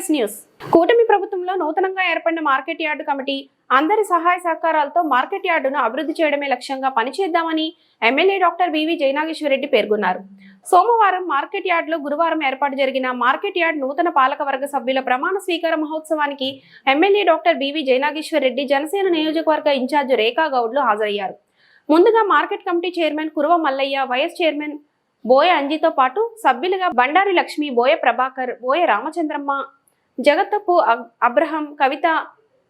Express news. కూటమి ప్రభుత్వంలో నూతనంగా ఏర్పడిన మార్కెట్ యార్డు కమిటీ అందరి సహాయ సహకారాలతో మార్కెట్ యార్డును అభివృద్ధి చేయడమే లక్ష్యంగా పనిచేద్దామని ఎమ్మెల్యే డాక్టర్ బివి జయనాగేశ్వరరెడ్డి పేర్కొన్నారు. సోమవారం మార్కెట్ యార్డులో గురువారం ఏర్పాటు జరిగిన మార్కెట్ యార్డ్ నూతన పాలకవర్గ సభ్యుల ప్రమాణ స్వీకార మహోత్సవానికి MLA doctor B V Jaya Nageswara Reddy, Janasena నియోజకవర్గ ఇన్ఛార్జ్ రేఖా గౌడ్లు హాజరయ్యారు. ముందుగా market committee chairman Kuruva Mallaiah, vice chairman Boya అంజితో పాటు సభ్యులుగా బండారి లక్ష్మి, బోయ ప్రభాకర్, బోయ రామచంద్రమ్మ, జగత్తపు అబ్రహం, కవిత,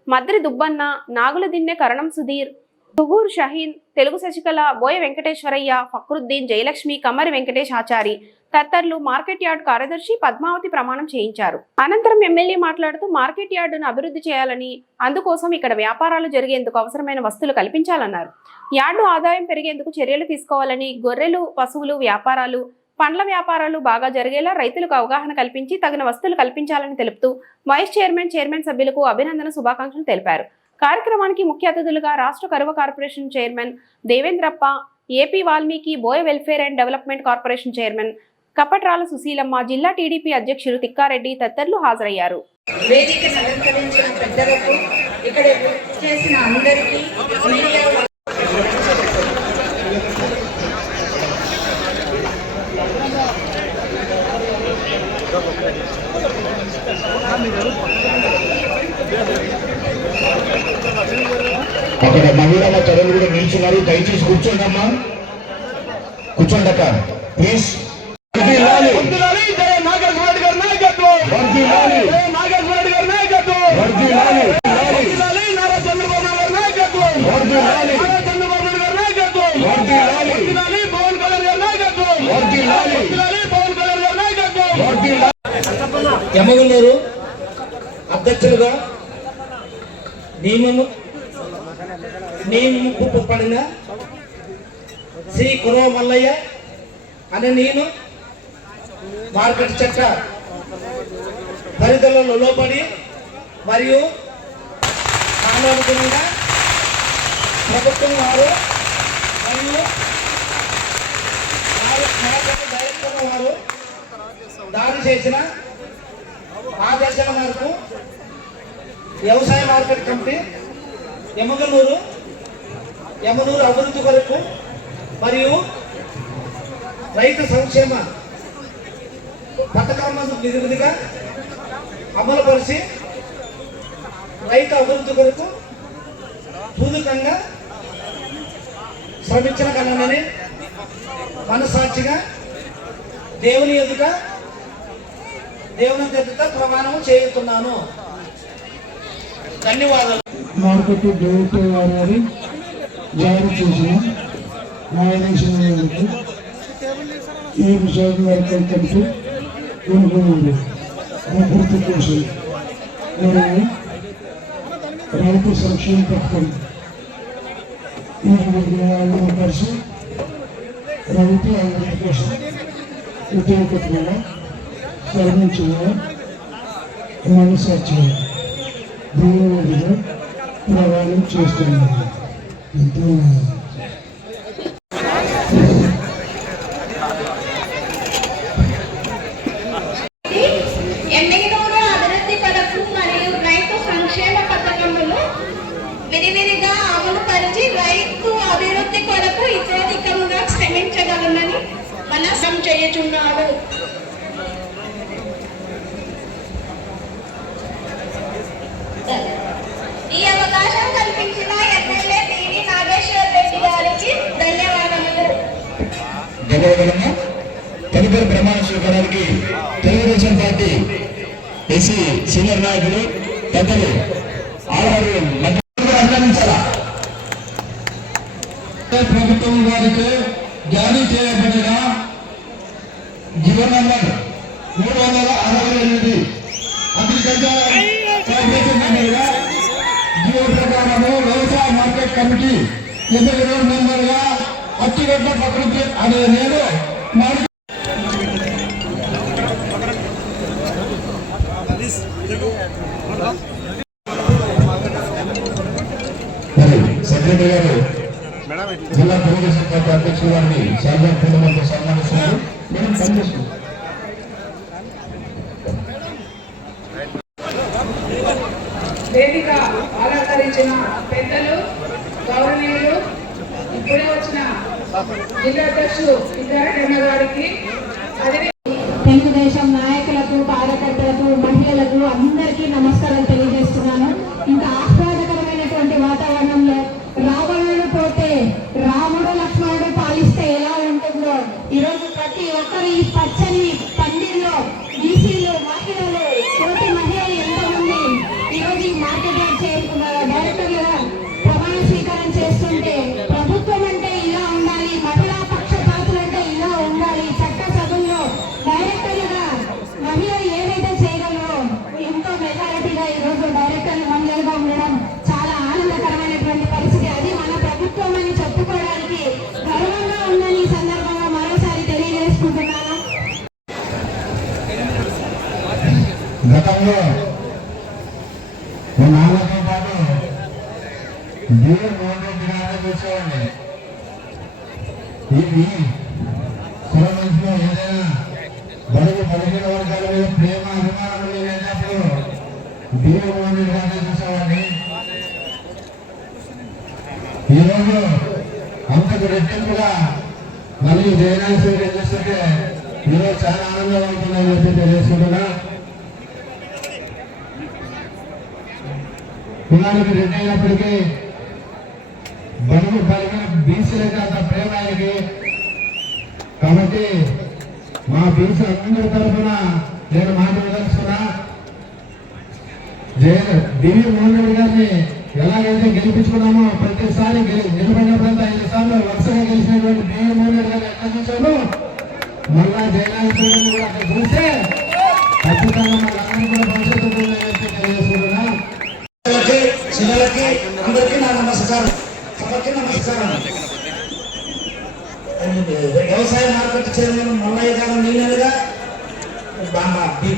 మద్రి దుబ్బన్న, నాగుల దిన్నె కరణం సుధీర్, తుగూర్ షహీన్, తెలుగు శశికళ, బోయ వెంకటేశ్వరయ్య, ఫక్రుద్దీన్, జయలక్ష్మి, కమ్మరి వెంకటేష్ ఆచారి తదితరులు మార్కెట్ యార్డ్ కార్యదర్శి పద్మావతి ప్రమాణం చేయించారు. అనంతరం ఎమ్మెల్యే మాట్లాడుతూ మార్కెట్ యార్డును అభివృద్ధి చేయాలని, అందుకోసం ఇక్కడ వ్యాపారాలు జరిగేందుకు అవసరమైన వస్తువులు కల్పించాలన్నారు. యార్డు ఆదాయం పెరిగేందుకు చర్యలు తీసుకోవాలని, గొర్రెలు, పశువులు వ్యాపారాలు, పండ్ల వ్యాపారాలు బాగా జరిగేలా రైతులకు అవగాహన కల్పించి తగిన వస్తువులు కల్పించాలని తెలుపుతూ వైస్ చైర్మన్, చైర్మన్ సభ్యులకు అభినందన శుభాకాంక్షలు తెలిపారు. కార్యక్రమానికి ముఖ్య అతిథులుగా రాష్ట్ర కరువు corporation chairman Devendrappa, AP Valmiki Boya welfare and development corporation chairman Kapatrala Sushilamma, జిల్లా టీడీపీ అధ్యక్షులు తిక్కారెడ్డి తదితరులు హాజరయ్యారు. అక్కడ మహిళల చదువులు కూడా నిల్చున్నారు. దయచేసి కూర్చోండమ్మా, కూర్చోండక్క ప్లీజ్. యమగనూరు అధ్యక్షులుగా నియమింపబడిన శ్రీ కురవ మల్లయ్య అనే నేను మార్కెట్ చట్ట పరిధులలో లోబడి మరియు కాలానుగుణంగా ప్రభుత్వం వారు మరియు డైరెక్టర్ వారు దాడి చేసిన ఆదేశాల మేరకు వ్యవసాయ మార్కెట్ కమిటీ యమగనూరు అభివృద్ధి కొరకు మరియు రైతు సంక్షేమ పథకాలను విధిగా అమలుపరిచి రైతు అభివృద్ధి కొరకు పూర్వకంగా శ్రమించిన కళని మనసాక్షిగా దేవుని ఎదుట ప్రమాణం చేస్తున్నాను. ధన్యవాదాలు. మార్కెట్ డైరెక్టర్ గారి జారీ చేసిన నామినేషన్ ఈ విషయం మార్కెట్ కమిటీ కొనుగోలు అభివృద్ధి కోసం మరియు రైతు సంక్షేమ పథకం ఈ విధానాలను కలిసి రైతు అభివృద్ధి కోసం ఉద్యోగపరంగా శ్రమించిన మనసాక్షి దేవుడిగా ప్రయాణం చేస్తున్నాను. ఎమ్మెగనూరు అభివృద్ధి కొరకు మరియు రైతు సంక్షేమ పథకములు విరివిరిగా అమలు పరిచి రైతు అభివృద్ధి కొరకు ఇతోధికంగా శ్రమించగలనని మనసం చేయుచున్నాడు. ఈ అవకాశం కల్పించిన ఎమ్మెల్యే బివి నాగేశ్వరరెడ్డి గారికి ధన్యవాదములు. తదుపరి ప్రమాణ స్వీకారానికి తెలుగుదేశం పార్టీ ఎస్సీ సీనియర్ నాయకులు పెద్దలు ప్రభుత్వం వారికి జారీ చేయబడిన జీవో నంబర్ 368 అగ్రికల్చర్ కార్పొరేషన్ మెంబర్గా జీవో ప్రకారము వ్యవసాయ మార్కెట్ కమిటీ 82 మెంబర్గా అచ్చిగడ్డ ప్రకృతి అనే నేను సెక్రటరీ గారు జిల్లా తెలుగుదేశం పార్టీ అధ్యక్షులు గారిని శాల్వా పూలమాలతో సన్మానిస్తున్నారు. వచ్చిన పెద్దలు, గౌరవనీయులు, ఇప్పుడే వచ్చిన జిల్లా అధ్యక్షుడు విద్యారెడ్డి గారికి, అదే తెలుగుదేశం నాయకులకు, కార్యకర్తలకు, మహిళలకు అందరికీ నమస్కారం తెలియజేస్తున్నాను. ఇంత ఆహ్లాదకరమైనటువంటి వాతావరణంలో రావణుడు పోతే రాముడు లక్ష్మణుడు పాలిస్తే ఎలా ఉంటుందో ఈరోజు ప్రతి ఒక్కరు ఈ పచ్చని పందిరిలో బీసీలు, మహిళలు, తోటి మహిళలు ఎంతోమంది ఈరోజు ఈ మార్కెట్ యార్డ్ చేరుకున్నారు. డైరెక్టర్లుగా ప్రమాణ స్వీకారం చేస్తుంటే ప్రభుత్వం అంటే ఇలా ఉండాలి, మహిళా పక్షపాతులు అంటే ఇలా ఉండాలి, చట్ట సభల్లో డైరెక్టర్లుగా మహిళలు ఏదైతే చేయగలరో ఎంతో మెజారిటీగా ఈరోజు డైరెక్టర్లు మహిళలుగా ఉండడం చాలా ఆనందకరమైనటువంటి పరిస్థితి. అది మన ప్రభుత్వం అని చెప్పుకోవడానికి గర్వంగా ఉందని ఈ సందర్భంగా మరోసారి తెలియజేసుకుంటున్నాను. గతంలో మా నాన్నతో పాటు మోహన్ రెడ్డి గారిని చూసేవాడిని. ఇది కులమంచులో ఏదైనా బడుగు బలహీన వర్గాల మీద ప్రేమ అభిమానం లేనప్పుడు మోహన్ రెడ్డి గారిని చూసేవాడిని. ఈరోజు అంతకు రెట్టింపుగా మళ్ళీ జయనాథ్ ఏం చేస్తుంటే ఈరోజు చాలా ఆనందంగా ఉంటుందని చెప్పి తెలియజేస్తున్నా. కులానికి రెడ్డి అయినప్పటికీ బడుగు బలిగిన బీసీలకి అంత ప్రేమ ఆయనకి. కాబట్టి మా బీసీ అందరి తరఫున నేను మాట్లాడదలుచుకున్నా. మోహన్ రెడ్డి గారిని ఎలాగైతే గెలిపించుకున్నామో ప్రతిసారి నిలబడినప్పుడంతా 5 సార్లు వరుసగా గెలిచినటువంటి మోహన్ రెడ్డి గారిని ఎక్కడ చూసాము, మళ్ళా జయనాథ్ కూడా అక్కడ చూస్తే ఖచ్చితంగా మన కూడా భవిష్యత్తు తెలియజేస్తున్నా. శిలకి అందరికీ నా నమస్కారం. సభకి నమస్కారం. వ్యవసాయ మార్కెట్ చైర్మన్ మల్లయ్య గారు నీళ్ళగా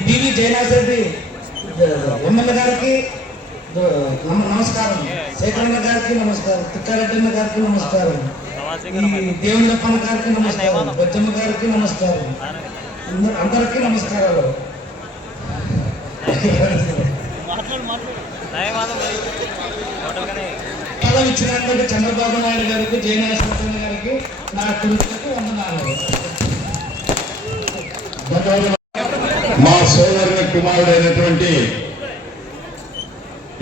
బివి జయనాథ్ రెడ్డి ఎమ్మెల్యే గారికి నమస్కారం, శేఖరన్న గారికి నమస్కారం, తిక్కారెడ్డన్న గారికి నమస్కారం, దేవుళ్ళప్పన్న గారికి నమస్కారం, బొజ్జమ్మ గారికి నమస్కారం, అందరికీ నమస్కారాలు. పదవి ఇచ్చినటువంటి చంద్రబాబు నాయుడు గారికి, జయనాథ్ గారికి నా కుటుంబానికి వందనాలు. మా సోదరుని కుమారుడైనటువంటి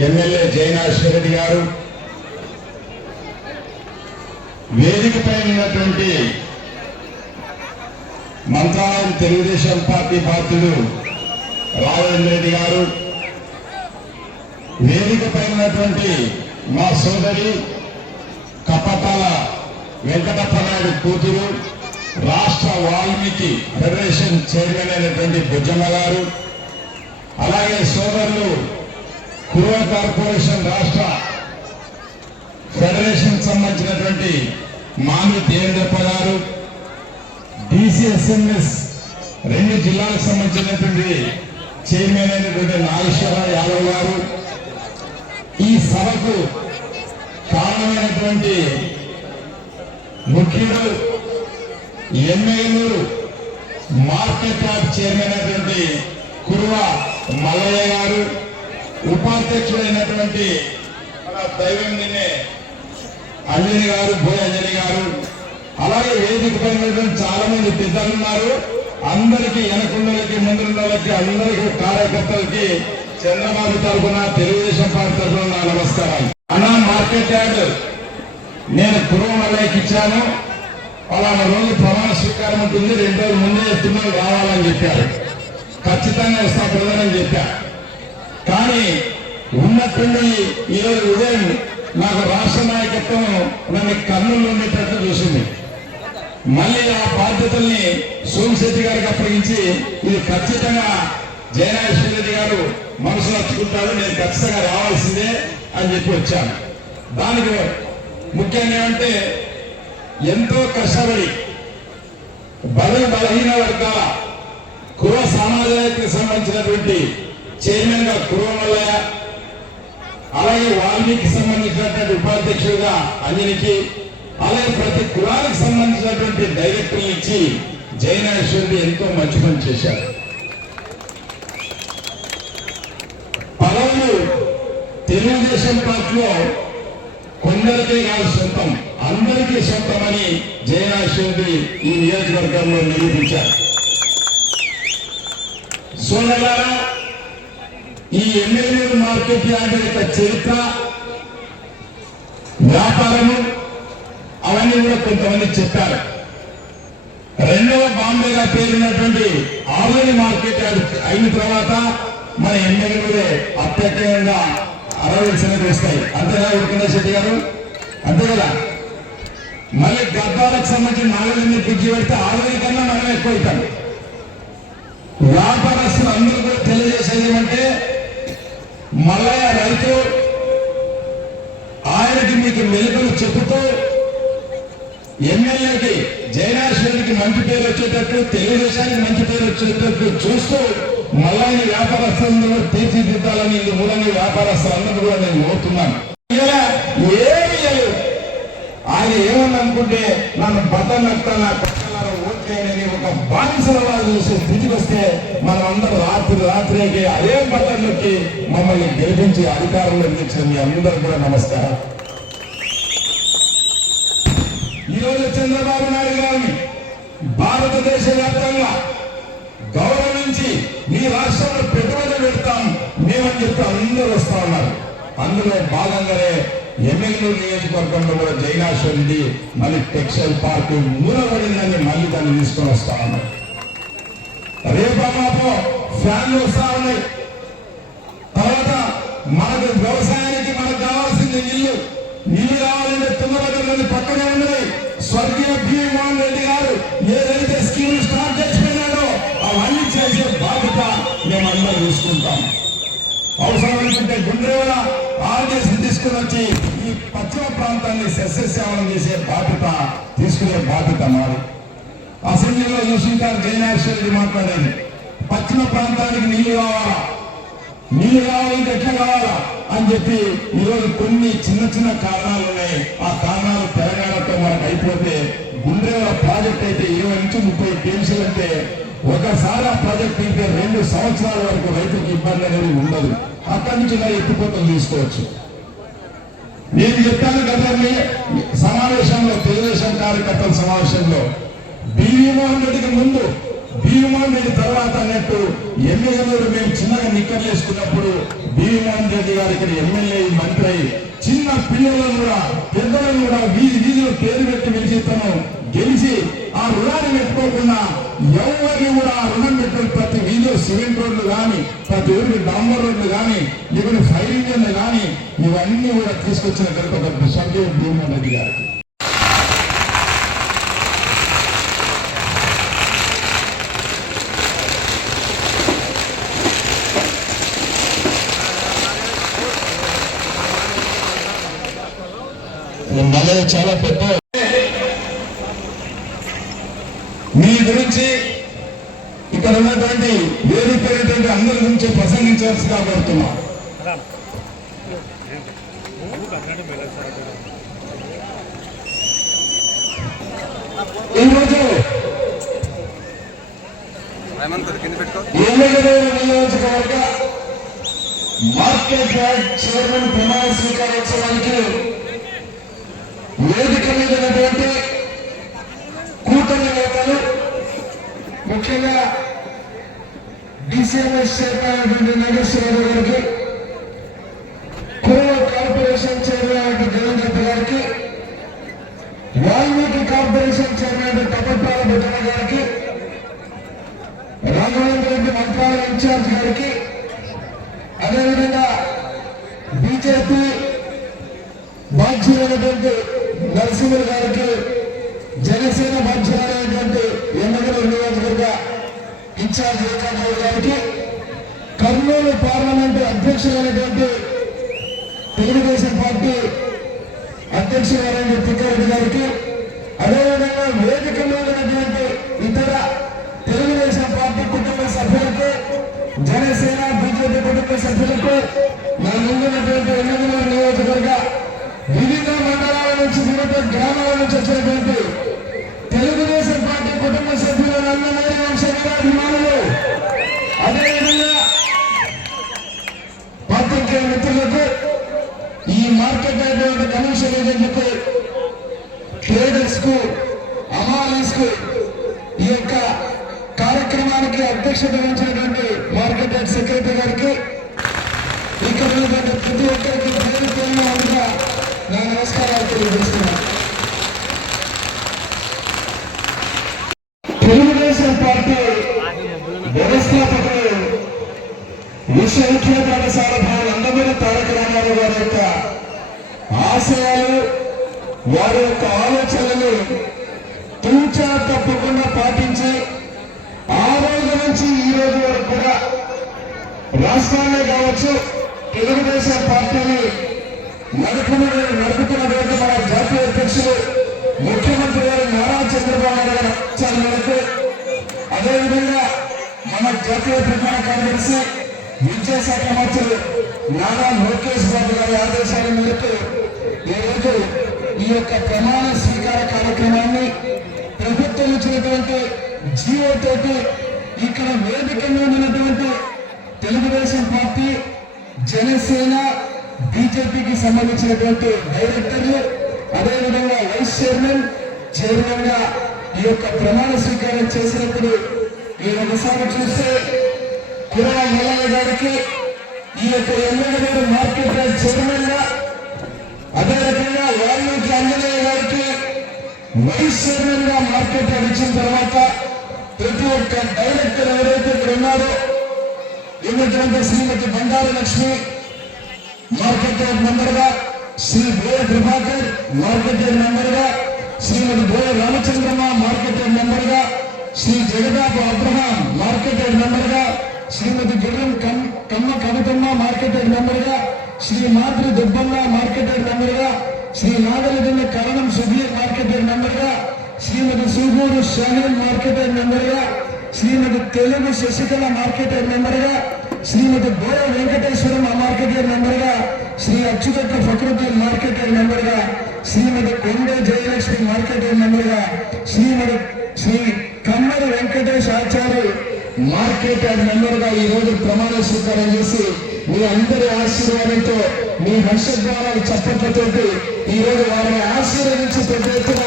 ఎమ్మెల్యే జయనాథ్ రెడ్డి గారు, వేదికపై ఉన్నటువంటి మంత్రాలయం తెలుగుదేశం పార్టీ బాధ్యుడు రాజేంద్ర రెడ్డి గారు, వేదికపై ఉన్నటువంటి మా సోదరి కపటాల వెంకటప్ప నాయుడు కూతురు, రాష్ట్ర వాల్మీకి ఫెడరేషన్ చైర్మన్ అయినటువంటి బుజ్జమ్మ గారు, అలాగే సోదరులు కురువ కార్పొరేషన్ రాష్ట్ర ఫెడరేషన్ సంబంధించినటువంటి మామి దేవేంద్రప్ప గారు, డిసిఎస్ఎంఎస్ 2 జిల్లాలకు సంబంధించినటువంటి చైర్మన్ అయినటువంటి నాగేశ్వర యాదవ్ గారు, ఈ సభకు కారణమైనటువంటి ముఖ్యుడు ఎమ్మెల్యేలు మార్కెట్ యార్డ్ చైర్మన్ అయినటువంటి కురువ మల్లయ్య గారు, ఉపాధ్యక్షుడైనటువంటి మన దైవం నిన్నే అంజని గారు, బోయ అంజని గారు, అలాగే వేదిక పైన చాలా మంది పెద్దలు ఉన్నారు. అందరికీ వెనకుండలకి, ముందుండలకి, అందరికీ కార్యకర్తలకి చంద్రబాబు తరఫున, తెలుగుదేశం పార్టీ తరఫున నా నమస్కారం. అన్న మార్కెట్ యార్డ్ నేను కురువ మల్లయ్యకి ఇచ్చాను, అలాంటి రోజు ప్రమాణ స్వీకారం ఉంటుంది, 2 రోజుల ముందే చెప్తున్నాను రావాలని చెప్పారు. ఖచ్చితంగా వస్తా ప్రధానని చెప్పారు. కానీ ఉన్నట్టుండి ఈరోజు ఉదయం నాకు రాష్ట్ర నాయకత్వం నన్ను కర్నూలు ఉండేటట్టు చూసింది. మళ్ళీ ఆ బాధ్యతల్ని సోమశెట్టి గారికి అప్పగించి ఇది ఖచ్చితంగా జయనాథ్ రెడ్డి గారు మనసు నచ్చుకుంటారు, నేను ఖచ్చితంగా రావాల్సిందే అని చెప్పి వచ్చాను. దానికి ముఖ్యంగా ఏమంటే ఎంతో కష్టపడి బలహీన వర్గాల కురువ సమాజానికి సంబంధించినటువంటి చైర్మన్ గా కురువ మల్లయ్య, అలాగే వాల్మీకి సంబంధించినటువంటి ఉపాధ్యక్షుడిగా అంజనికి, అలాగే ప్రతి కులానికి సంబంధించినటువంటి డైరెక్టర్లు ఇచ్చి జయనాథ్ రెడ్డి ఎంతో మంచి పని చేశారు. పదవులు తెలుగు తెలుగుదేశం పార్టీలో కొందరికే కాదు సొంతం, అందరికీ సొంతమని జయనాశ్వరి ఈ నియోజకవర్గంలో నిరూపించారు. సోదరులారా, ఈ ఎమ్మెల్యే మార్కెట్ యార్డ్ యొక్క చరిత్ర, వ్యాపారము అవన్నీ కూడా కొంతమంది చెప్పారు. రెండవ బాంబేగా పేరున్నటువంటి ఆవలి మార్కెట్ యార్డ్ అయిన తర్వాత మన ఎమ్మెల్యేలే అత్యధికంగా 60 సెంట్లు వస్తాయి. అంతేనా ఉరుకున్న శెట్టి గారు? అంతే కదా. మళ్ళీ గద్వాలకు సంబంధించిన నాలుగు పిచ్చి పెడితే ఆవలి కన్నా మనం ఎక్కువ అవుతాం. వ్యాపారస్తులు అందరూ కూడా తెలియజేసేది ఏమంటే, మల్లయ్య రైతు, ఆయనకి మీకు మెలుగులు చెబుతూ ఎమ్మెల్యేకి జయనాశ్వరికి మంచి పేరు వచ్చేటట్టు, తెలుగుదేశానికి మంచి పేరు వచ్చేటట్టు చూస్తూ మల్లయ్య వ్యాపారస్తులందరూ తీర్చిదిద్దాలని ఇది మూలంగా వ్యాపారస్తులందరూ కూడా నేను కోరుతున్నాను. ఏమి లేదు, ఆయన ఏమని అనుకుంటే నన్ను బట్టలు నక్తా నా పక్కన ఓట్లేనని ఒక బానిసల వాళ్ళు చూసే స్థితికి వస్తే మనం అందరూ రాత్రికి అదే బట్టలు నొక్కి మమ్మల్ని గెలిపించి అధికారంలో తెచ్చిన మీ అందరూ కూడా నమస్కారం. ఈరోజు చంద్రబాబు నాయుడు గారిని భారతదేశ వ్యాప్తంగా గౌరవించి మీ రాష్ట్రంలో పెట్టుబడి పెడతాం మేమని చెప్పి అందరూ వస్తా ఉన్నారు. అందులో భాగంగానే ఎమ్మెల్యే నియోజకవర్గంలో కూడా జయనాశ్వరి మళ్ళీ టెక్స్టైల్ పార్క్ మూలబడిందని మళ్ళీ దాన్ని తీసుకొని వస్తా ఉన్నారు. రేపు మాపో ఫ్యాన్లు వస్తా ఉన్నాయి. తర్వాత మనకు వ్యవసాయానికి మనకు కావాల్సింది నీళ్లు కావాలంటే తుంగభద్ర పక్కనే ఉన్నది. స్వర్గీయ భీమోహన్ రెడ్డి గారు ఏదైతే స్కీమ్ స్టార్ట్ చేసిపోయినాడో అవన్నీ చేసే బాధ్యత మేమందరూ తీసుకుంటాం. అవసరమైతే గుండ్రేవల ఆర్డీఎస్ తీసుకుని వచ్చి ఈ పశ్చిమ ప్రాంతాన్ని సస్యశ్యామలం చేసే బాధ్యత తీసుకునే బాధ్యత మాది. అసెంబ్లీలో చూసింటారు జయనాశ్వరి మాట్లాడేది, పశ్చిమ ప్రాంతానికి నీళ్లు కావాలంటే ఎట్లా కావాలా అని చెప్పి ఈరోజు కొన్ని చిన్న కారణాలు ఉన్నాయి. ఆ కారణాలు తెలంగాణతో మనకు అయిపోతే గుండ్రేవల ప్రాజెక్ట్ అయితే 20 నుంచి 30 టీఎంసీలు అంటే ఒకసారి ఆ ప్రాజెక్ట్ అయితే 2 సంవత్సరాల వరకు రైతులకు ఇబ్బంది అనేది ఉండదు. అక్కడి నుంచి ఇలా ఎత్తిపోతలు తీసుకోవచ్చు. నేను చెప్పాను కదా సమావేశంలో, తెలుగుదేశం కార్యకర్తల సమావేశంలో, భీమోహన్ రెడ్డికి ముందు భీమోహన్ రెడ్డి తర్వాత అన్నట్టు ఎమ్మెల్యేలు మేము చిన్నగా నిక్కర్లేసుకున్నప్పుడు భీమోహన్ రెడ్డి గారు ఇక్కడ ఎమ్మెల్యే మంత్రి అయి చిన్న పిల్లలను కూడా పెద్దలను కూడా వీధిలో పేరు పెట్టి పిలిచిస్తాను గెలిచి ఆ రుణాన్ని పెట్టుకోకుండా ఎవరిని కూడా ఆ రుణం పెట్టిన ప్రతి వీధిలో సిమెంట్ రోడ్లు కానీ, ప్రతి ఊరికి డాంబర్ రోడ్లు కానీ, ఇవన్నీ ఫైర్ ఇంజన్లు కానీ ఇవన్నీ కూడా తీసుకొచ్చిన కనుక స్వర్గీయ భీమోహన్ రెడ్డి గారికి. మళ్ళీ చాలా పెద్ద మీ గురించి ఇక్కడ ఉన్నటువంటి వేదిక అందరి గురించి ప్రసంగించాల్సిగా కోరుతున్నా. ఈరోజు నియోజకవర్గ మార్కెట్ యార్డ్ చైర్మన్ ప్రమాణ స్వీకారోత్సవానికి వేదిక మీద ఉన్నటువంటి కూటమి నేతలు, ముఖ్యంగా డిసిఎంఎస్ చైర్మన్ నాగేశ్వరరావు గారికి, కోవా కార్పొరేషన్ చైర్మన్ జగన్ గారికి, వాల్మీకి కార్పొరేషన్ చైర్మన్ తపట్టాల బుద్ధన్న గారికి, రాఘవేంద్ర రెడ్డి మంత్రాలయ ఇన్ఛార్జ్ గారికి, అదేవిధంగా బీజేపీ బాధ్యులైనటువంటి నరసింహులు గారికి, జనసేన బాధ్యులైనటువంటి ఎమ్మెల్యే నియోజకవర్గ ఇన్ఛార్జ్ ఏకాంతరావు గారికి, కర్నూలు పార్లమెంటు అధ్యక్షులైనటువంటి తెలుగుదేశం పార్టీ అధ్యక్షులైన తిక్కారెడ్డి గారికి, అదేవిధంగా వేదిక మీద ఉన్నటువంటి ఇతర తెలుగుదేశం పార్టీ కుటుంబ సభ్యులకు, జనసేన బీజేపీ కుటుంబ సభ్యులకు, నా ముందున్నటువంటి ఎమ్మెల్యే నియోజకవర్గ వివిధ మండలాల నుంచి, వివిధ గ్రామాల నుంచి వచ్చినటువంటి తెలుగుదేశం పార్టీ కుటుంబ సభ్యులందరినీ వంశాభిమానులు, అదేవిధంగా పాత్రికేయ మిత్రులకు, అయినటువంటి కమిషన్ ఏజెంట్లకు, ట్రేడర్స్ కు, అమాలీస్ కు ఈ యొక్క కార్యక్రమానికి అధ్యక్షత వహించినటువంటి మార్కెట్ యార్డ్ సెక్రటరీ గారికి, ఇక్కడ ఉన్నటువంటి ప్రతి ఒక్కరికి పేరుగా నా నమస్కారాలు తెలియజేస్తున్నాను. తెలుగుదేశం పార్టీ వ్యవస్థాపకులు విశ్వవిద్య పాఠశాల నందమూరి తారక రామారావు గారి యొక్క ఆశయాలు, వారి యొక్క ఆలోచనలు తూచా తప్పకుండా పాటించి ఆ రోజు నుంచి ఈ రోజు వరకు కూడా రాష్ట్రాలే కావచ్చు తెలుగుదేశం పార్టీని నడుపుతున్నటువంటి మన జాతీయ అధ్యక్షులు ముఖ్యమంత్రి గారు నారా చంద్రబాబు నాయుడు గారి ఆదేశాల మేరకు, అదేవిధంగా మన జాతీయ ప్రధాన కార్యదర్శి విద్యాశాఖ మంత్రులు నారా లోకేష్ బాబు గారి ఆదేశాల మేరకు ఈరోజు ఈ యొక్క ప్రమాణ స్వీకార కార్యక్రమాన్ని ప్రభుత్వం ఇచ్చినటువంటి జీవో తోటి ఇక్కడ వేదిక మీద ఉన్నటువంటి తెలుగుదేశం పార్టీ, జనసేన, బీజేపీకి సంబంధించినటువంటి డైరెక్టర్లు, అదేవిధంగా వైస్ చైర్మన్ గా ఈ యొక్క ప్రమాణ స్వీకారం చేసినప్పుడు మీరు ఒకసారి చూస్తే కుర్ర మల్లయ్య గారికి ఈ యొక్క ఎమ్మెల్యే గారు మార్కెట్ యార్డ్ చైర్మన్ గా, అదే రకంగా వాల్మీకి అంజనేయ గారికి వైస్ చైర్మన్ గా మార్కెట్ యార్డ్ ఇచ్చిన తర్వాత ప్రతి ఒక్క డైరెక్టర్ ఎవరైతే ఇక్కడ ఉన్నారో ఉన్నటువంటి Shrimati Bandaru Lakshmi market yard member గా, Shri Boya Prabhakar market yard member గా, Shrimati Boya Ramachandramma market yard member గా, Shri Jagadapu Abraham market yard member గా, శ్రీమతి గిర్రం కమ్మ కవితమ్మ మార్కెట్ యార్డ్ మెంబర్ గా, శ్రీ మాతృ దుబ్బన్న మార్కెట్ యార్డ్ మెంబర్ గా, Shri Nagalidinna Karanam Sudheer market yard member గా, Shrimati Suguru Shaheen market yard member గా, Shrimati Telugu Sasikala market yard member గా, Shrimati Boya Venkateswaram market yard member గా, Shri Achyuta Fakruddin market yard member గా, Shrimati Konde Jayalakshmi market yard member గా, Shri Kammari Venkatesh Acharya market yard member గా ఈ రోజు ప్రమాణ స్వీకారం చేసి మీ అందరి ఆశీర్వాదంతో, మీ హర్షద్వారాలు చప్పట్లతో ఈ రోజు వారిని ఆశీర్వదించి పెద్ద ఎత్తున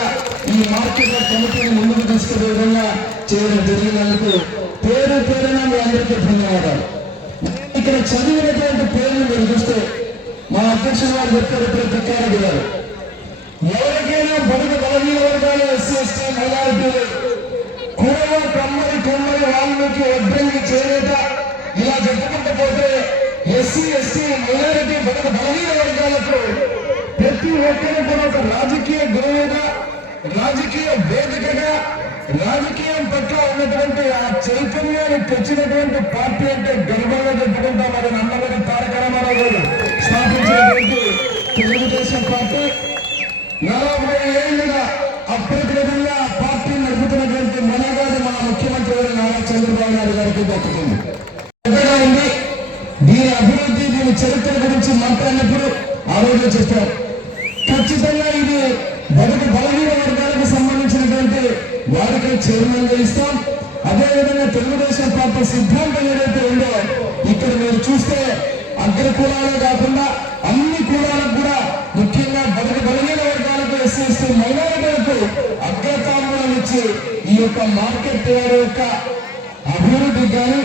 ఈ మార్కెట్ యార్డ్ కమిటీని ముందుకు తీసుకునే విధంగా చేయడం జరిగినందుకు పేరు పేరున మీ అందరికీ ధన్యవాదాలు. ఇక్కడ చదివినటువంటి పేర్లు మీరు చూస్తే మా అధ్యక్షుడు గారు చెప్పారు, ప్రతికారెడ్డి గారు, ఎవరికైనా బడుగు బలహీన వర్గాలు, ఎస్సీ ఎస్టీ మైనారిటీలు, కురవ కమ్మరి కొమ్మరి వాల్మీకి వడ్రంగి చేనేత ఇలా చెప్పుకుంటూ పోతే ఎస్సీ ఎస్టీ మైనారిటీ బడుగు బలహీన వర్గాలకు ప్రతి ఒక్కరు కూడా ఒక రాజకీయ గురువుగా, రాజకీయ వేదికగా, రాజకీయం పట్ల ఉన్నటువంటి ఆ చైతన్యాన్ని తెచ్చినటువంటి పార్టీ అంటే గర్వంగా చెప్పుకుంటాం. మరి నందమూరి తారక రామారావు గారు స్థాపించినటువంటి తెలుగుదేశం పార్టీ 40 ఏళ్లుగా అప్రతిహతంగా పార్టీ నడుపుతున్నటువంటి మనగాడు మన ముఖ్యమంత్రి గారు నారా చంద్రబాబు నాయుడు గారికి దక్కుతుంది. పెద్దగా ఉంది. దీని అభివృద్ధి, దీని చరిత్ర గురించి మాట్లాడినప్పుడు ఆ రోజు చెప్పారు, ఖచ్చితంగా ఇది బడుగు బలహీన వర్గాలకు సంబంధించినటువంటి వారికి చైర్మన్ గా ఇస్తాం. అదేవిధంగా తెలుగుదేశం పార్టీ సిద్ధాంతం ఏదైతే ఉందో ఇక్కడ మీరు చూస్తే అగ్రకులాలే కాకుండా అన్ని కులాలకు కూడా, ముఖ్యంగా బడుగు బలహీన వర్గాలకు, ఎస్సీ ఎస్టీ మైనారిటీలకు అగ్రతాంబూలం ఇచ్చి ఈ యొక్క మార్కెట్ యార్డ్ యొక్క అభివృద్ధి కానీ,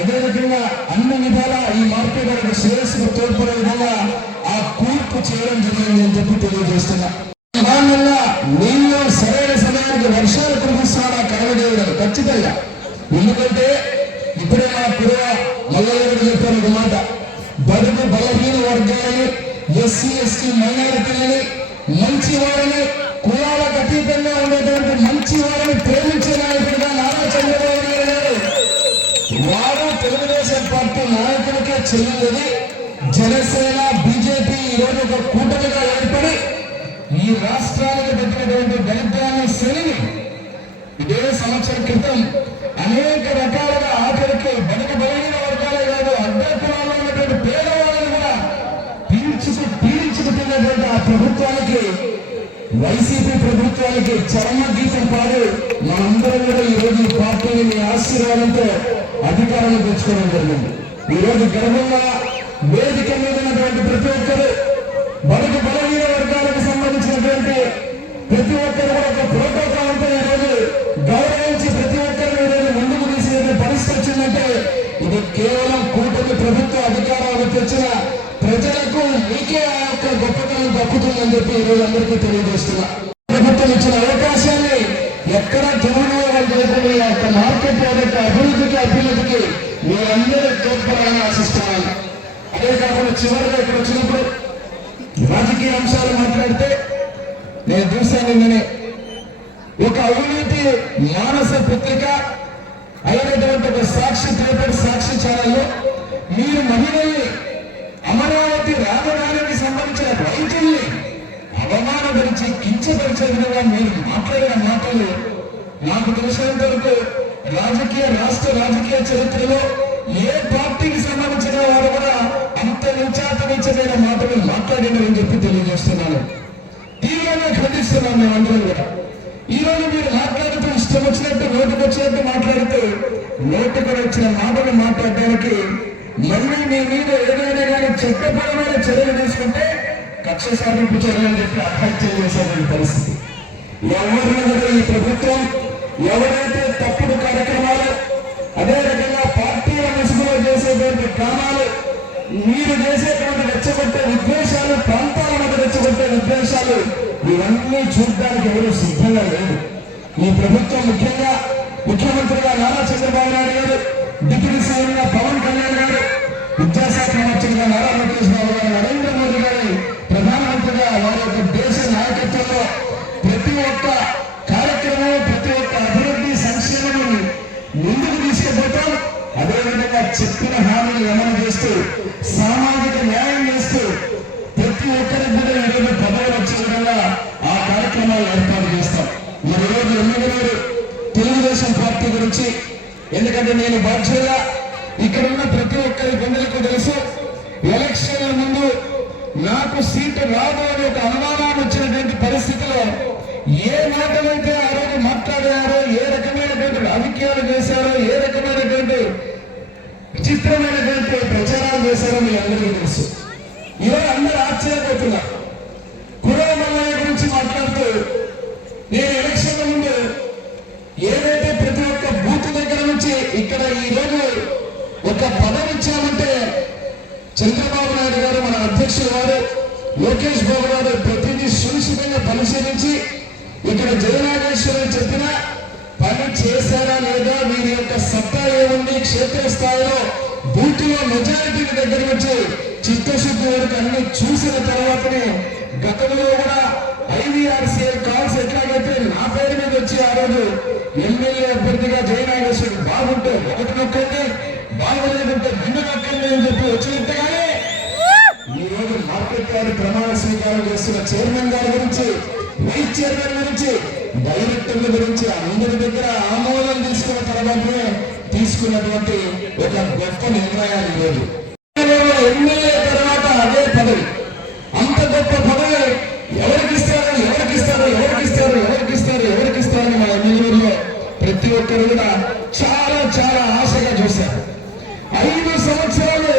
అదే రకంగా అన్ని విధాల ఈ మార్కెట్ యార్డ్ శ్రేయస్సుకు తోడ్పడే విధంగా ఆ కూర్పు చేయడం జరిగింది అని చెప్పి తెలియజేస్తున్నా. ప్రధానంగా నీళ్లు సరైన సమయానికి వర్షాలు కురిపిస్తాడు ఆ కరవదేవుడు ఖచ్చితంగా. ఎందుకంటే ఇప్పుడే మా పూర్వ మల్లయ్య చెప్పారు ఒక మాట, బడుగు బలహీన వర్గాలని, ఎస్సీ ఎస్టీ మైనారిటీలని, మంచి వారిని, కులాలకు అతీతంగా ఉండేటువంటి మంచి వారిని ప్రేమించే నాయకుడిగా నారా చంద్రబాబు నాయుడు గారు, వారు తెలుగుదేశం పార్టీ నాయకులకే చెల్లింది. జనసేన, బీజేపీ ఈరోజు ఒక కూటమిగా ఏర్పడి ఈ రాష్ట్రానికి పెట్టినటువంటి దరిద్రాన్ని శనిని 7 సంవత్సరాల క్రితం అనేక రకాలుగా ఆఖరికి బడుగు బలహీన వర్గాలే కాదు, అగ్రకులాల్లో ఉన్నటువంటి పేదవాళ్ళని కూడా పీడించుకుంటున్నటువంటి ఆ ప్రభుత్వానికి, వైసీపీ ప్రభుత్వానికి చరమ గీతం పాడు మనందరం కూడా ఈరోజు ఈ పార్టీని మీ ఆశీర్వాదంతో అధికారాన్ని తెచ్చుకోవడం జరిగింది. ఈరోజు గర్వంగా వేదిక మీద ఉన్నటువంటి ప్రతి ఒక్కరు బడుగు బలహీన వర్గాలకు సంబంధించినటువంటి ప్రతి ఒక్కరు కూడా ఒక ప్రోటోకాల్తో ఈరోజు గౌరవించి ప్రతి ఒక్కరిని ఈరోజు ముందుకు తీసే పరిస్థితి వచ్చిందంటే ఇది కేవలం కూటమి ప్రభుత్వ అధికారాలు తెచ్చిన ప్రజలకు మీకే ఆ యొక్క గొప్పతనం దక్కుతుందని చెప్పి ఈరోజు అందరికీ తెలియజేస్తున్నా. ప్రభుత్వం ఇచ్చిన అవకాశాన్ని ఎక్కడా దుర్వినియోగం చేయకుండా ఈ యొక్క మార్కెట్ యొక్క అభివృద్ధికి మీరందరూ తోడ్పడాలని ఆశిస్తున్నాను. అదే కాకుండా చివరిగా ఇక్కడ వచ్చినప్పుడు రాజకీయ అంశాలు మాట్లాడితే నేను చూశాను నిన్ననే ఒక అవినీతి మానస పత్రిక అయినటువంటి ఒక సాక్షి పేపర్ సాక్షి ఛానల్లో మీరు మహిళల్ని అమరావతి రాజధానికి సంబంధించిన రైతుల్ని అవమానపరిచి కించపరిచే విధంగా మీరు మాట్లాడిన మాటలు నాకు తెలిసినంత వరకు రాష్ట్ర రాజకీయ చరిత్రలో ఏ పార్టీకి సంబంధించిన వారు కూడా అంత నీచమైన మాటలు మాట్లాడినని చెప్పి తెలియజేస్తున్నాను. తీవ్రంగా ఖండిస్తున్నాను మేమందరం కూడా. ఈ రోజు మీరు మాట్లాడుతూ ఇష్టం వచ్చినట్టు నోటికి వచ్చినట్టు మాట్లాడుతూ నోటికి వచ్చిన మాటలు మాట్లాడడానికి మళ్ళీ మీ మీద ఏదైనా కానీ చట్టపరమైన చర్యలు తీసుకుంటే కక్ష సాధింపు చర్యలు అని చెప్పి అహత్య చేసేటువంటి పరిస్థితి. ఎవరిని కూడా ఈ ప్రభుత్వం ఎవరైతే తప్పుడు కార్యక్రమాలు అదే రకంగా పార్టీల ముసుగులో చేసేటువంటి డ్రామాలు మీరు చేసేటువంటి రెచ్చగొట్టే విద్వేషాలు ప్రాంతాల మధ్య రెచ్చగొట్టే విద్వేషాలు ఇవన్నీ చూడడానికి ఎవరు సిద్ధంగా లేదు. ఈ ప్రభుత్వం ముఖ్యంగా ముఖ్యమంత్రిగా నారా చంద్రబాబు నాయుడు గారు, డిప్యూటీ సీఎంగా పవన్ కళ్యాణ్ గారు, విద్యాశాఖ మంత్రిగా నారా లోకేష్ బాబు గారు, నరేంద్ర మోదీ గారి ప్రధానమంత్రిగా వారి యొక్క దేశ నాయకత్వంలో ప్రతి ఒక్క కార్యక్రమం ప్రతి ఒక్క అభివృద్ధి సంక్షేమం ముందుకు తీసుకుపోతాం. అదేవిధంగా చెప్పిన హామీలు అమలు చేస్తూ సామాజిక న్యాయం చేస్తూ ప్రతి ఒక్కరికి కూడా ఈరోజు పదవులు వచ్చే విధంగా ఆ కార్యక్రమాలు ఏర్పాటు చేస్తాం. మరి ఈరోజు ఎమ్మెల్యేలు తెలుగుదేశం పార్టీ గురించి, ఎందుకంటే నేను బాధ్యతగా ఇక్కడ ఉన్న ప్రతి ఒక్కరి కొందరికి తెలుసు, ఎలక్షన్ల ముందు నాకు సీటు రాదు అని ఒక అనుమానం వచ్చినటువంటి పరిస్థితిలో ఏ మాటలైతే ఆ రోజు మాట్లాడారో, ఏ రకమైనటువంటి రాజకీయాలు చేశారో, ఏ రకమైనటువంటి విచిత్రమైనటువంటి ప్రచారాలు చేశారో మీ అందరికీ తెలుసు. ఈరోజు అందరూ ఆశ్చర్యపోతున్నారు. కురమల్లయ్య గురించి మాట్లాడుతూ నేను ఎలక్షన్ల ముందు ఏదైతే ప్రతి ఒక్క బూత్ దగ్గర నుంచి ఇక్కడ ఈ రోజు ఒక పదవి ఇచ్చామంటే చంద్రబాబు నాయుడు గారు మన అధ్యక్షుడు వారు లోకేష్ బాబు గారు ప్రతిదీ సునిశ్చితంగా పరిశీలించి ఇక్కడ జయనాగేశ్వరి చెప్పిన పని చేశారా లేదా, వీరి యొక్క సత్తా ఏముంది, క్షేత్రస్థాయిలో బూత్లో మెజారిటీ దగ్గర నుంచి చిత్తశుద్ధి వరకు అన్ని చూసిన తర్వాతనే గతంలో కూడా ఐవీఆర్సీఎల్ కాల్స్ ఎట్లాగైతే నా పేరు మీద వచ్చి ఆ రోజు ఎమ్మెల్యే అభ్యర్థిగా జయనాగేశ్వరి బాగుంటే ఒకటి నొక్కండి, బాగలేదంటే రెండు నొక్కండి అని చెప్పి వచ్చినట్టుగానే ఈ రోజు మార్కెట్ గారి ప్రమాణ స్వీకారం చేస్తున్న చైర్మన్ గారి గురించి, వైస్ చైర్మన్ గురించి, డైరెక్టర్ల గురించి అందరి దగ్గర ఆమోదం తీసుకున్న తర్వాతనే తీసుకున్నటువంటి ఒక గొప్ప నిర్ణయాలు ఈరోజు ఎమ్మెల్యే తర్వాత అదే పదవి, అంత గొప్ప పదవి ఎవరికిస్తారని మా ఎమ్మెల్యేలో ప్రతి ఒక్కరు కూడా చాలా చాలా ఆశగా చూశారు. 5 సంవత్సరాలు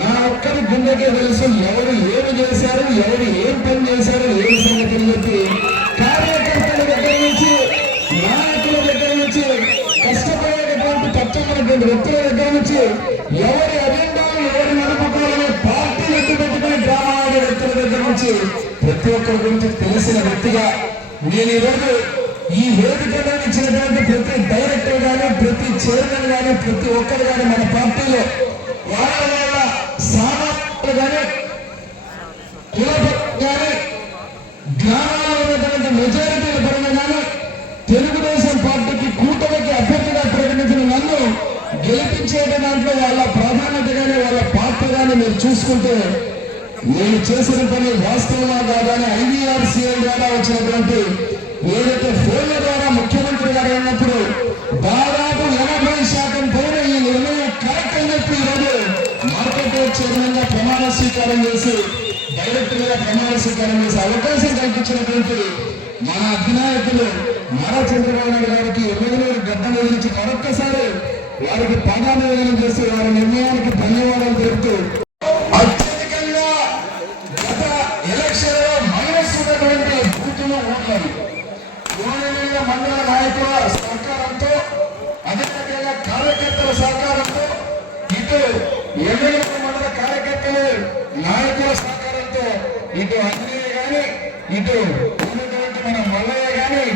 నా ఒక్కరి గుండెకే తెలుసు ఎవరు ఏమి చేశారు, ఎవరు ఏం పని చేశారు, ఏమి సంగతులు చెప్పి కార్యకర్తల దగ్గర నుంచి నాయకుల దగ్గర నుంచి కష్టపడేటటువంటి కష్టమైనటువంటి వ్యక్తుల దగ్గర నుంచి ఎవరి అజెండాలు ఎవరి నడుపుకోవాలని పార్టీ పెట్టుకుని డ్రామా ఆడే వ్యక్తుల దగ్గర నుంచి ప్రతి ఒక్కరి గురించి తెలిసిన వ్యక్తిగా నేను ఈరోజు ఈ వేదికలో ఇచ్చినటువంటి ప్రతి డైరెక్టర్ గానీ, ప్రతి చైర్మన్ గానీ, ప్రతి ఒక్కరు కానీ మన పార్టీలో వాళ్ళ సామాన్యులు కానీ, కులపరంగా కానీ, గ్రామాల్లో ఉన్నటువంటి మెజారిటీల పరంగా కానీ తెలుగుదేశం పార్టీకి కూటమికి అభ్యర్థిగా ప్రకటించిన నన్ను గెలిపించే దాంట్లో వాళ్ళ ప్రాధాన్యత కానీ వాళ్ళ పార్టీ కానీ మీరు చూసుకుంటే నేను చేసిన పని వాస్తవమా కాదని ఐవీఆర్సీఎల్ ద్వారా వచ్చినటువంటి ఏదైతే ఫోన్ల ద్వారా ముఖ్యమంత్రి గారు ఉన్నప్పుడు దాదాపు 80% పైన ఈ నిర్ణయం కరెక్ట్ అని చెప్పి ఈరోజు మార్కెట్ చైర్మన్ గా ప్రమాణ స్వీకారం చేసి డైరెక్టర్ గా ప్రమాణ స్వీకారం చేసే అవకాశం కల్పించినటువంటి మన అధినాయకులు నారా చంద్రబాబు నాయుడు గారికి ఎమ్మెల్యేలు గడ్డల గురించి మరొక్కసారి వారికి పాదాభివందనం చేసి వారి నిర్ణయానికి ధన్యవాదాలు తెలుపుతూ అత్యధికంగా గత ఇటు ఎమ్మెల్యే మండల కార్యకర్తలు నాయకుల సహకారంతో ఇటు అన్నయ్య గాని ఇటు ఉన్నటువంటి మన మల్లయ్య గాని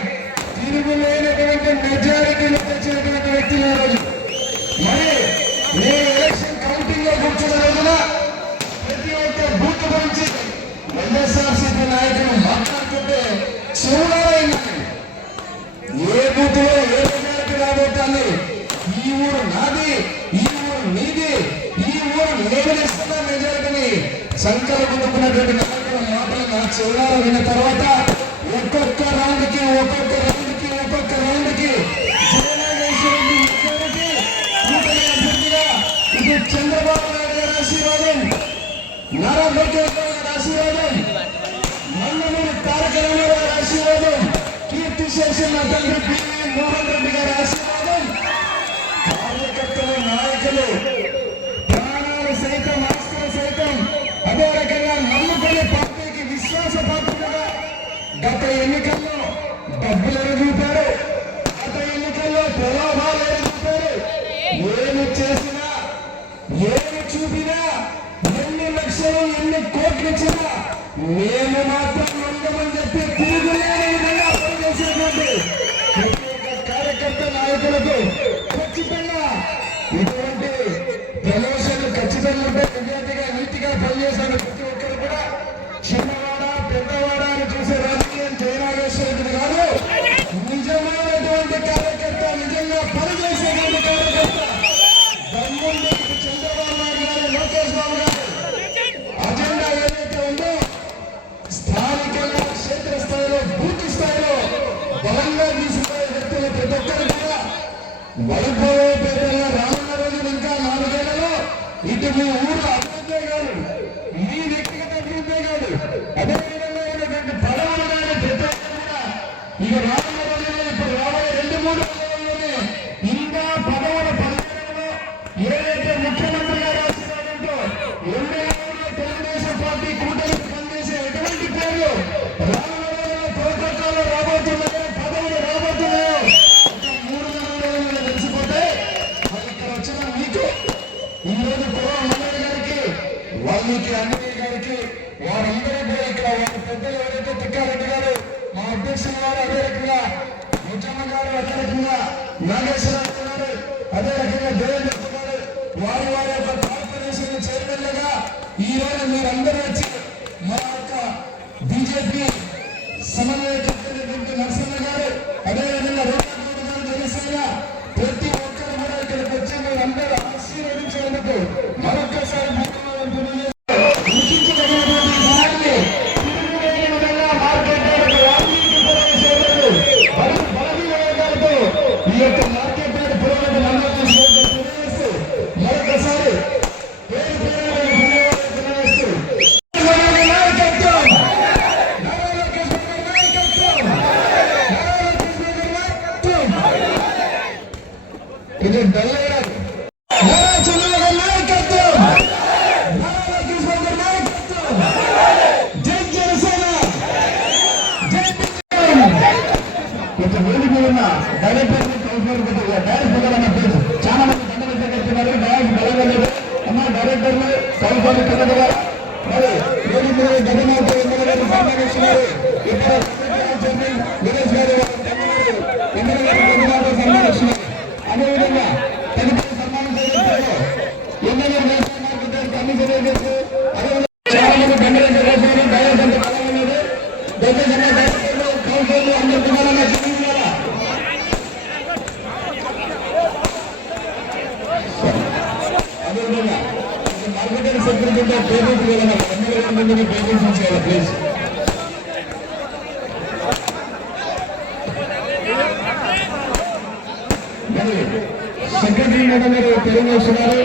తిరుగులేనటువంటి మెజారిటీలో తెచ్చినటువంటి వ్యక్తులు ఈ రోజు. మరి నేను ఎలక్షన్ కౌంటింగ్ లో కూర్చున్న రోజున ప్రతి ఒక్క బూత్ గురించి వైఎస్ఆర్సీపీ నాయకులు మాట్లాడుతుంటే చెవులారైనాయి. ఏ బూత్ లో ఏ మెజారిటీ రాబోతాన్ని, ఈ ఊరు నాది, ఈ ఊరు నీది, ఈ ఊరు నేను ఇస్తున్న మెజారిటీని సంకల గుండుకున్నటువంటి నాయకుల మాటలు నా చెవులారా విన్న తర్వాత ఒక్కొక్క రౌండ్ కి ఇది చంద్రబాబు నాయుడు గారి ఆశీర్వాదం, నారా లోకేష్ గారి ఆశీర్వాదం, నందమూరి తారక రామారావు గారి ఆశీర్వాదం, కీర్తిశేషం నా తండ్రి పివి మోహన్ రెడ్డి గారి ఆశీర్వాదం, కార్యకర్తలు నాయకులు ప్రాణాలు సైతం ఆస్తులు సైతం అదే రకంగా నమ్ముకునే పార్టీకి విశ్వాసపాత్రులుగా గత ఎన్నికల్లో డబ్బులు ఎదుగుతారు, గత ఎన్నికల్లో ప్రలోభాలు ఎదుగుతారు. ఏమి చేసినా ఏమి చూపినా ఎన్ని లక్షలు ఎన్ని కోట్లు ఇచ్చినా మేము మాత్రం ఉండమని చెప్పి తిరుగులేని విధంగా పనిచేసేటువంటి ప్రతి ఒక్క కార్యకర్త నాయకులకు ఖచ్చితంగా ఇటువంటి ప్రమోషన్లు ఖచ్చితంగా ఉంటే విద్యార్థిగా నీతిగా పనిచేసిన ప్రతి ఒక్కరు కూడా చిన్నవాడ పెద్దవాడ అని చూసే రాజకీయం జయనాగేశ్వరుడు కాదు, నిజమైనటువంటి కార్యకర్త, నిజంగా పనిచేసేటువంటి కార్యకర్త దమ్ముండి చంద్రబాబు నాయుడు గారు, లోకేష్ బాబు గారు అజెండా ఏదైతే ఉందో స్థానికంగా క్షేత్రస్థాయిలో పూర్తి స్థాయిలో బలంగా తీసుకునే వ్యక్తులు ప్రతి ఒక్కరు కూడా వైభవోపేతంగా రానున్న రోజులు ఇంకా 4 ఏళ్లలో ఇటు మీ ఊరు అభివృద్ధే కాదు, మీ వ్యక్తిగత అభివృద్ధే కాదు, అదేవిధంగా ఉన్నటువంటి పదవులు కానీ ప్రతి ఒక్కరు కూడా ఇక రానున్న రోజుల్లో ఇప్పుడు రాబోయే 2-3 రోజుల్లోనే ఇంకా పదవుల పరిచయంలో ఏదైతే ముఖ్యమంత్రి గారి ఆశీర్వాదంతో ఎమ్మెల్యేలో తెలుగుదేశం పార్టీ కూటమి పనిచేసే ఎటువంటి పేర్లు రానున్న రోజుల్లో ప్రోటోకాల్లో రాబోతున్నాయో, పదవులు రాబోతున్నాయో 3-4 రోజుల్లో తెలిసిపోతే మరి ఇక్కడ వచ్చిన మీకు ఈ రోజు మల్లయ్య గారికి, వాల్మీకి అన్నయ్య గారికి, వారందరూ కూడా ఇక్కడ వారి పెద్దలు ఎవరైతే తిక్కారెడ్డి గారు, మా అధ్యక్షుల గారు, అదే రకంగా ముచ్చమ్మ గారు, అదే రకంగా నాగేశ్వరరావు గారు, అదే రకంగా దేవేంద్ర గారు, వారి యొక్క కార్పొరేషన్ చైర్మన్లుగా ఈ రోజు మీరందరూ వచ్చి మా యొక్క బీజేపీ సమన్వయకర్త నరసింహ గారు, అదేవిధంగా రోడ్డు గారు, జనసేన ప్రతి ఒక్కరు కూడా ఇక్కడికి వచ్చి మీరందరూ ఆశీర్వదించేందుకు మరొక్కసారి ఈ యొక్క మార్కెట్ పురోగతి మరొకసారి ఇది డల్లయ్యారు చంద్రబాబు నాయకత్వం, నాయకత్వం, జై జనసేన, జై కొంచెం వేదిక ఉన్న డైరెక్టర్ చాలా మంది దండలు కట్టినారు, డైరెక్ట్ అమ్మ డైరెక్టర్లు కౌన్సిల్ కట్టగా మరి వేదిక గవర్నర్ సన్మానిస్తున్నారు, ఇతర విలేజ్ గారు ఎమ్మెల్యే సన్మానిస్తున్నారు. అదేవిధంగా తదుపరి సన్మానం చేస్తారు ఎమ్మెల్యే అన్ని తెలియజేస్తూ చాలా మంది దండలు చేశారు, డైరెక్ట్ అంటే బలమైనది డైరెక్టర్లు కౌన్సిల్ అందరూ కుమారంగా చూపించాలా. అదేవిధంగా మార్కెటింగ్ సెక్రటరీ పేమెంట్ వెళ్ళాలి, ఎమ్మెల్యే ముందు పేమెంట్ చేయాలి ప్లీజ్. సెక్రటరీ మేడం గారు తెలియజేస్తున్నారు.